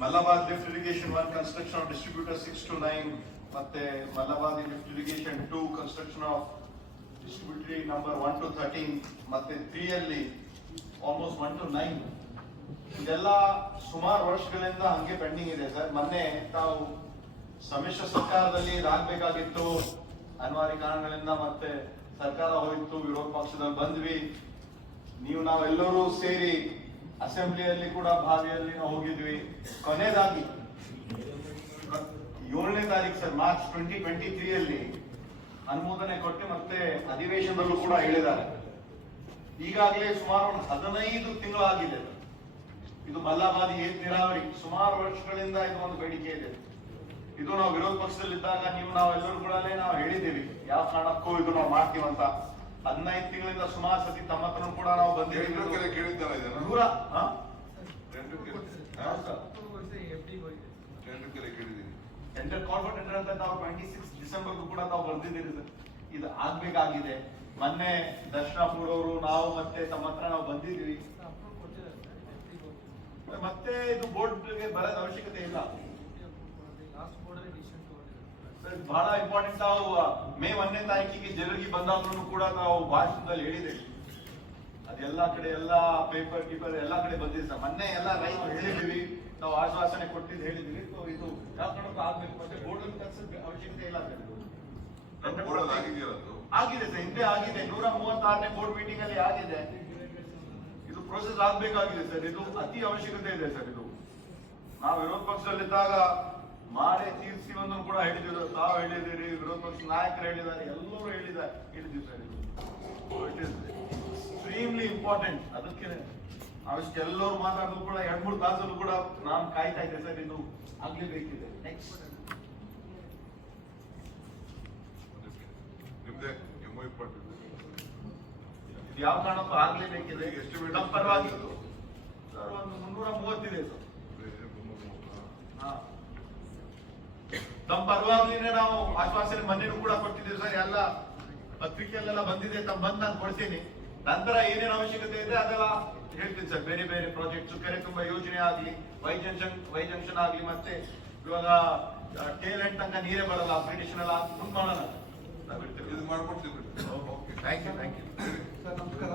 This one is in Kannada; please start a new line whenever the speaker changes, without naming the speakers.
Mallabad lift irrigation one construction of distributor six two nine, ಮತ್ತೆ Mallabad lift irrigation two construction of distributary number one two thirteen, ಮತ್ತೆ ತ್ರೀಯಲ್ಲಿ ಆಲ್ಮೋಸ್ಟ್ ಒನ್ ಟು ನೈನ್ ಇದೆಲ್ಲ ಸುಮಾರು ವರ್ಷಗಳಿಂದ ಹಂಗೆ ಪೆಂಡಿಂಗ್ ಇದೆ ಸರ್. ಮೊನ್ನೆ ತಾವು ಸಮ್ಮಿಶ್ರ ಸರ್ಕಾರದಲ್ಲಿ ಇದಾಗಬೇಕಾಗಿತ್ತು. ಅನಿವಾರ್ಯ ಕಾರಣಗಳಿಂದ ಮತ್ತೆ ಸರ್ಕಾರ ಹೋಯಿತು. ವಿರೋಧ ಪಕ್ಷದಲ್ಲಿ ಬಂದ್ವಿ. ನೀವು ನಾವೆಲ್ಲರೂ ಸೇರಿ ಅಸೆಂಬ್ಲಿಯಲ್ಲಿ ಕೂಡ ಭಾವಿಯಲ್ಲಿ ನಾವು ಹೋಗಿದ್ವಿ. ಕೊನೆಯದಾಗಿ ಏಳನೇ ತಾರೀಕು sir, March twenty twenty three ಅಲ್ಲಿ ಅನುಮೋದನೆ ಕೊಟ್ಟು ಮತ್ತೆ ಅಧಿವೇಶನದಲ್ಲೂ ಕೂಡ ಹೇಳಿದ್ದಾರೆ. ಈಗಾಗಲೇ ಸುಮಾರು ಹದಿನೈದು ತಿಂಗಳಾಗಿದೆ ಇದು ಮಲ್ಲಾಬಾದಿ ಏತ್ ನೀರಾವರಿ, ಸುಮಾರು ವರ್ಷಗಳಿಂದ ಇದು ಒಂದು ಬೇಡಿಕೆ ಇದೆ. ಇದು ನಾವು ವಿರೋಧ ಪಕ್ಷದಲ್ಲಿದ್ದಾಗ ನೀವು ನಾವೆಲ್ಲರೂ ಕೂಡ ನಾವು ಹೇಳಿದ್ದೀವಿ, ಯಾವ ಕಾರಣಕ್ಕೂ ಇದು ನಾವು ಮಾಡ್ತೀವಂತ ಹದಿನೈದು ತಿಂಗಳಿಂದ ಸುಮಾರು ಸತಿ ತಮ್ಮ ಹತ್ರ ಕೂಡ ನಾವು ಬಂದಿದ್ದೀವಿ.
ಕೇಳಿದ್ದಾರ ಇದನ್ನ?
ನೂರ.
ಎರಡು ಕಡೆ ಕೇಳಿದ್ದೀನಿ.
ಟೆಂಡರ್ ಕಾಲ್ ಫಾರ್ ಟೆಂಡರ್ ಅಂತ ನಾವು ಟ್ವೆಂಟಿ ಸಿಕ್ಸ್ ಡಿಸೆಂಬರ್ಗೂ ಕೂಡ ನಾವು ಬರ್ದಿದ್ದೀರಿ ಸರ್. ಇದು ಆಗ್ಬೇಕಾಗಿದೆ. ಮೊನ್ನೆ ದರ್ಶನ ಅವರು ನಾವು ಮತ್ತೆ ತಮ್ಮ ಹತ್ರ ನಾವು ಬಂದಿದ್ದೀವಿ ಮತ್ತೆ ಇದು ಬೋರ್ಡ್ಗೆ ಬರೋದ ಅವಶ್ಯಕತೆ ಇಲ್ಲ. ಸರ್, ಇದು ಬಹಳ ಇಂಪಾರ್ಟೆಂಟ್ ತಾವು ಮೇ ಒಂದನೇ ತಾರೀಕಿಗೆ ಜನರಿಗೆ ಬಂದಾಗ್ಲೂ ಕೂಡ ನಾವು ಭಾಷಣದಲ್ಲಿ ಹೇಳಿದೆ. ಅದೆಲ್ಲ ಕಡೆ ಎಲ್ಲ ಪೇಪರ್ ಗೀಪರ್ ಎಲ್ಲ ಕಡೆ ಬಂದಿದೆ ಸರ್. ಮೊನ್ನೆ ಎಲ್ಲ ರೈತರು ಹೇಳಿದೀವಿ ನಾವು ಆಶ್ವಾಸನೆ ಕೊಟ್ಟಿದ್ದು ಹೇಳಿದೀವಿ ಸೊ ಇದು ಕಾರಣಕ್ಕೂ ಆಗ್ಬೇಕು ಮತ್ತೆ ಬೋರ್ಡ್ ಕಲ್ಸದ ಅವಶ್ಯಕತೆ ಇಲ್ಲ ಆಗಿದೆ ಸರ್ ಹಿಂದೆ ಆಗಿದೆ. ನೂರ ಮೂವತ್ತಾರನೇ ಬೋರ್ಡ್ ಮೀಟಿಂಗ್ ಅಲ್ಲಿ ಆಗಿದೆ. ಇದು ಪ್ರೋಸೆಸ್ ಆಗ್ಬೇಕಾಗಿದೆ ಸರ್. ಇದು ಅತಿ ಅವಶ್ಯಕತೆ ಇದೆ ಸರ್ ಇದು. ನಾವು ವಿರೋಧ ಪಕ್ಷದಲ್ಲಿದ್ದಾಗ ಮಾಡೇ ತೀರ್ಸಿ ಒಂದು ಕೂಡ ಹೇಳಿದ್ರು ತಾವು ಹೇಳಿದಿರಿ ವಿರೋಧ ಪಕ್ಷ ನಾಯಕರು ಹೇಳಿದ್ದಾರೆ ಎಲ್ಲರೂ ಹೇಳಿದ್ದಾರೆ ಇದು ಇಟ್ ಇಸ್ ಎಕ್ಸ್ಟ್ರೀಮ್ಲಿ ಇಂಪಾರ್ಟೆಂಟ್ ಅದಕ್ಕೆ ಅವಷ್ಟು ಎಲ್ಲರೂ ಮಾತಾಡಿದ್ರು ಕೂಡ ಎರಡ್ ಮೂರು ತಾಸಲ್ಲೂ ಕೂಡ ನಾನು ಕಾಯ್ತಾ ಇದ್ದೆ ಸರ್ ಇದು ಆಗ್ಲೇಬೇಕಿದೆ ನೆಕ್ಸ್ಟ್
ನಿಮ್ದೇ ಎಂ ಐ ಪಾರ್ಟಿ
ಯಾವ ಕಾರಣಕ್ಕೂ ಆಗ್ಲೇಬೇಕಿದೆ ಎಷ್ಟು ಪರವಾಗಿ ಸರ್ ಒಂದು ಮುನ್ನೂರ ಮೂವತ್ತಿದೆ ಸರ್ ನಮ್ಮ ಪರವಾಗ್ಲಿನೇ ನಾವು ಆಶ್ವಾಸನೆ ಮನೇನು ಕೂಡ ಕೊಟ್ಟಿದ್ದೀವಿ ಸರ್. ಎಲ್ಲ ಪತ್ರಿಕೆಯಲ್ಲೆಲ್ಲ ಬಂದಿದೆ ತಮ್ಮ ಬಂದು ನಾನು ಕೊಡ್ತೀನಿ. ನಂತರ ಏನೇನು ಅವಶ್ಯಕತೆ ಇದೆ ಅದೆಲ್ಲ ಹೇಳ್ತೀನಿ ಸರ್. ಬೇರೆ ಬೇರೆ ಪ್ರಾಜೆಕ್ಟ್ಸ್ ಕೆರೆ ತುಂಬ ಯೋಜನೆ ಆಗ್ಲಿ ವೈ ಜಂಕ್ಷನ್ ವೈ ಜಂಕ್ಷನ್ ಆಗ್ಲಿ ಮತ್ತೆ ಇವಾಗ ಟೇಲ್ ಎಂಡ್ ತನಕ ನೀರೇ ಬರಲ್ಲ ಅಪ್ಲಿಕೇಶನ್ ಎಲ್ಲ ಮುಂದೆ ಮಾಡೋಣ.
ಮಾಡ್ಕೊಡ್ತೀವಿ
okay thank you thank you
sir ನಮಸ್ಕಾರ.